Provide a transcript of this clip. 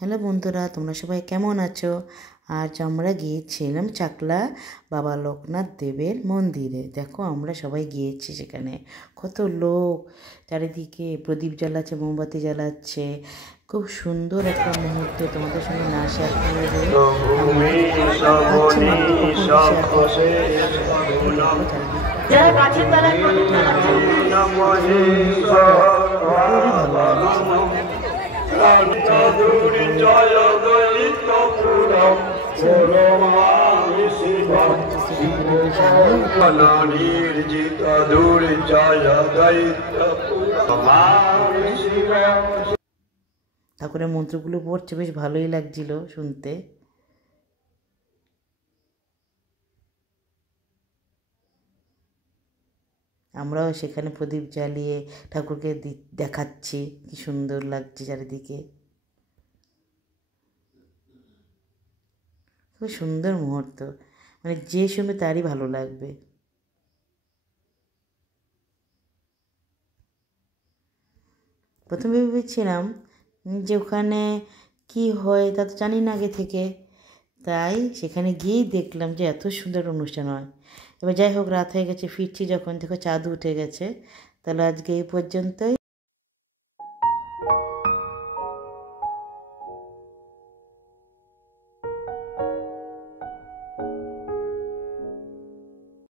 Hello বন্ধুরা, তোমরা সবাই কেমন আছো? আজ আমরা গিয়েছিলাম চাকলা বাবা লোকনাথ দেবের মন্দিরে। দেখো আমরা সবাই গিয়েছি, সেখানে কত লোক, চারিদিকে প্রদীপ জ্বালাচ্ছে, মোমবাতি জ্বালাচ্ছে। খুব সুন্দর একটা মুহূর্ত তোমাদের সঙ্গে না শেয়ার করলে ঠাকুরের মন্ত্রগুলো পড়ছে, বেশ ভালোই লাগছিল শুনতে। আমরাও সেখানে প্রদীপ জ্বালিয়ে ঠাকুরকে দেখাচ্ছি, কি সুন্দর লাগছে চারিদিকে। খুব সুন্দর মুহূর্ত, মানে যে শুনবে তারই ভালো লাগবে। প্রথমে ভেবেছিলাম যে ওখানে কি হয় তা তো জানি না আগে থেকে, তাই সেখানে গিয়েই দেখলাম যে এত সুন্দর অনুষ্ঠান হয়। এবার যাই হোক, রাত হয়ে গেছে, ফিরছি যখন দেখো চাঁদ উঠে গেছে। তাহলে আজকে এই পর্যন্তই।